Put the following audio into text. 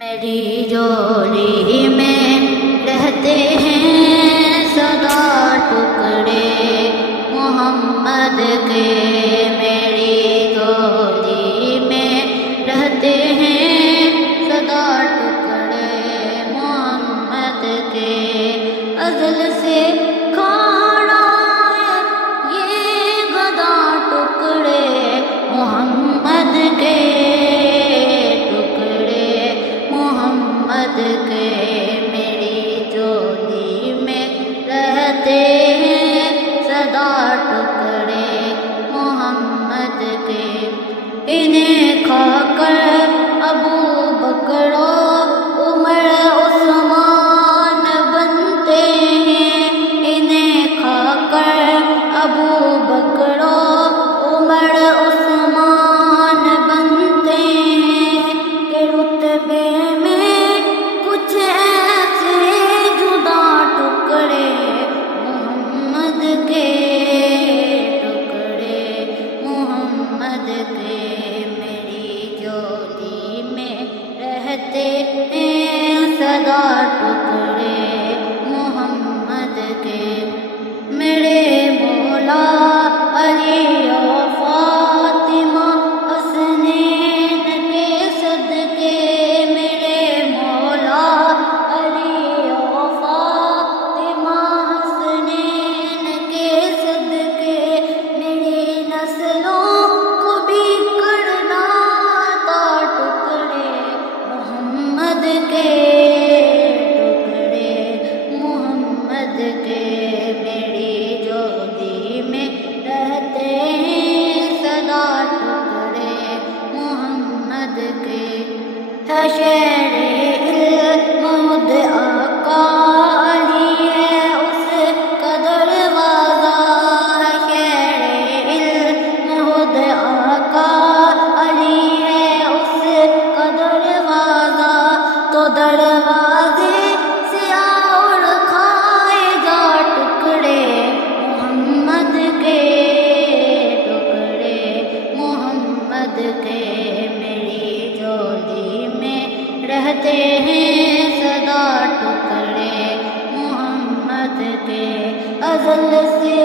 میری جولی میں رہتے ہیں سدا ٹکڑے محمد کے، میری جولی میں رہتے ہیں سدا ٹکڑے محمد کے، ازل سے کھانا ہے یہ گدا ٹکڑے محمد کے، کے میری جولی میں رہتے ہیں سدا ٹکڑے محمد کے، انہیں کھا کر ابو بکر عمر عثمان بنتے ہیں، انہیں کھا کر ابو بکر عمر عثمان بنتے ہیں کہ رتبے سدا ٹکڑے محمد کے، میرے مولا علی و فاطمہ حسنین کے صدقے، میرے مولا علی و فاطمہ حسنین کے صدقے، میری نسلوں کو بھی کرنا تھا ٹکڑے محمد کے، میری جولی میں رہتے ہیں سدا ٹکڑے محمد کے، ہے شہر علم آقا علی ہے اس کا دروازہ، ہے شہر علم آقا علی ہے اس کا دروازہ، تو دروازے سے اور کھائے جا ٹکڑے محمد کے، ٹکڑے محمد کے، میری جولی میں رہتے ہیں سدا ٹکڑے محمد کے، ازل سے